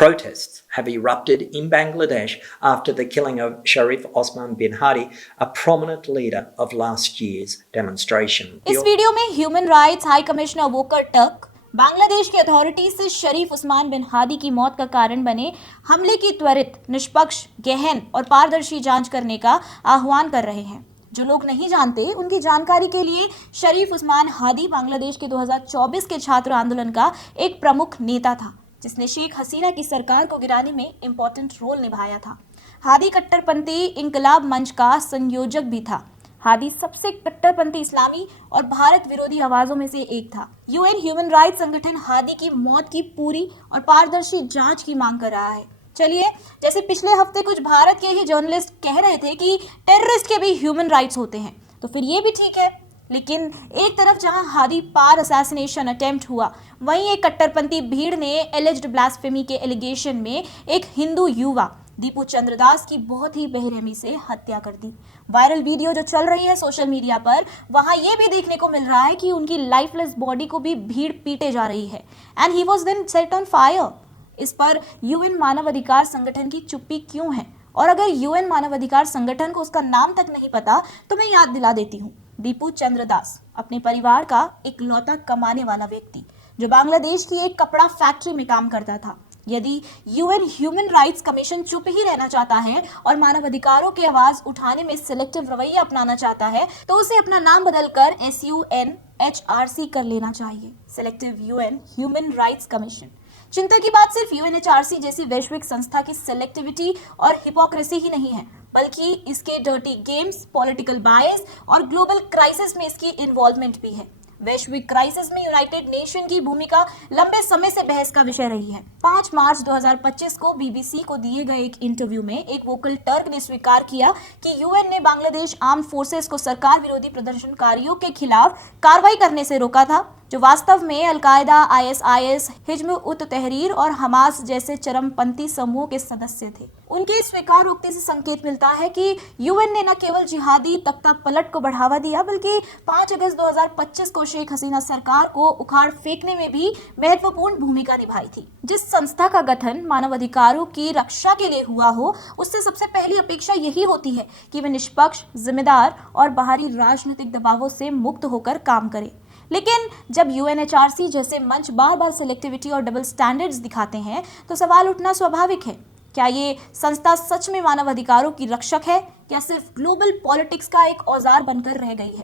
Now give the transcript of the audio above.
Protests have erupted in Bangladesh after the killing of Sharif Osman bin Hadi, a prominent leader of last year's demonstration. इस video में human rights high commissioner वोकर Turk Bangladesh की authority से शरीफ उस्मान बिन हादी की मौत का कारण बने हमले की त्वरित, निष्पक्ष, गहन और पारदर्शी जांच करने का आह्वान कर रहे हैं। जो लोग नहीं जानते उनकी जानकारी के लिए, शरीफ उस्मान हादी बांग्लादेश के 2024 के छात्र आंदोलन का एक प्रमुख नेता था जिसने शेख हसीना की सरकार को गिराने में इंपॉर्टेंट रोल निभाया था। हादी कट्टरपंथी इंकलाब मंच का संयोजक भी था। हादी सबसे कट्टरपंथी इस्लामी और भारत विरोधी आवाजों में से एक था। यूएन ह्यूमन राइट्स संगठन हादी की मौत की पूरी और पारदर्शी जांच की मांग कर रहा है। चलिए, जैसे पिछले हफ्ते कुछ भारत के ही जर्नलिस्ट कह रहे थे कि टेररिस्ट के भी ह्यूमन राइट्स होते हैं, तो फिर ये भी ठीक है। लेकिन एक तरफ जहां हादी पार असैसिनेशन अटेम्प्ट हुआ, वहीं एक कट्टरपंथी भीड़ ने एलिज्ड ब्लास्फेमी के एलिगेशन में एक हिंदू युवा दीपू चंद्रदास की बहुत ही बेरहमी से हत्या कर दी। वायरल वीडियो जो चल रही है सोशल मीडिया पर, वहां ये भी देखने को मिल रहा है कि उनकी लाइफलेस बॉडी को भी भीड़ पीटे जा रही है and he was then set on fire. इस पर यूएन मानवाधिकार संगठन की चुप्पी क्यों है? और अगर यूएन मानवाधिकार संगठन को उसका नाम तक नहीं पता तो मैं याद दिला देती हूँ। दीपू चंद्रदास अपने परिवार का इकलौता कमाने वाला व्यक्ति जो बांग्लादेश की एक कपड़ा फैक्ट्री में काम करता था। यदि यूएन ह्यूमन राइट्स कमीशन चुप ही रहना चाहता है और मानवाधिकारों की आवाज उठाने में सिलेक्टिव रवैया अपनाना चाहता है, तो उसे अपना नाम बदलकर SUNHRC कर लेना चाहिए, selective UN human rights commission. चिंता की बात सिर्फ यूएनएचआरसी जैसी वैश्विक संस्था की सिलेक्टिविटी और हिपोक्रेसी ही नहीं है, बल्कि इसके डर्टी गेम्स, पॉलिटिकल बायस और ग्लोबल क्राइसिस में इसकी इन्वॉल्वमेंट भी है। वैश्विक क्राइसिस में यूनाइटेड नेशन की भूमिका लंबे समय से बहस का विषय रही है। 5 मार्च 2025 को बीबीसी को दिए गए एक इंटरव्यू में एक वोकल टर्क ने स्वीकार किया कि यूएन ने बांग्लादेश आर्म्ड फोर्सेस को सरकार विरोधी प्रदर्शनकारियों के खिलाफ कार्रवाई करने से रोका था, जो वास्तव में अलकायदा, आईएसआईएस, हिज्म उत तहरीर और हमास जैसे चरमपंथी समूहों के सदस्य थे। उनके स्वीकारोक्ति से संकेत मिलता है कि यूएन ने न केवल जिहादी तख्ता पलट को बढ़ावा दिया, बल्कि 5 अगस्त 2025 को शेख हसीना सरकार को उखाड़ फेंकने में भी महत्वपूर्ण भूमिका निभाई थी। जिस संस्था का गठन मानवाधिकारों की रक्षा के लिए हुआ हो, उससे सबसे पहली अपेक्षा यही होती है कि वे निष्पक्ष, जिम्मेदार और बाहरी राजनीतिक दबावों से मुक्त होकर काम करे। लेकिन जब यूएनएचआरसी जैसे मंच बार बार सिलेक्टिविटी और डबल स्टैंडर्ड्स दिखाते हैं, तो सवाल उठना स्वाभाविक है। क्या ये संस्था सच में मानवाधिकारों की रक्षक है या सिर्फ ग्लोबल पॉलिटिक्स का एक औजार बनकर रह गई है?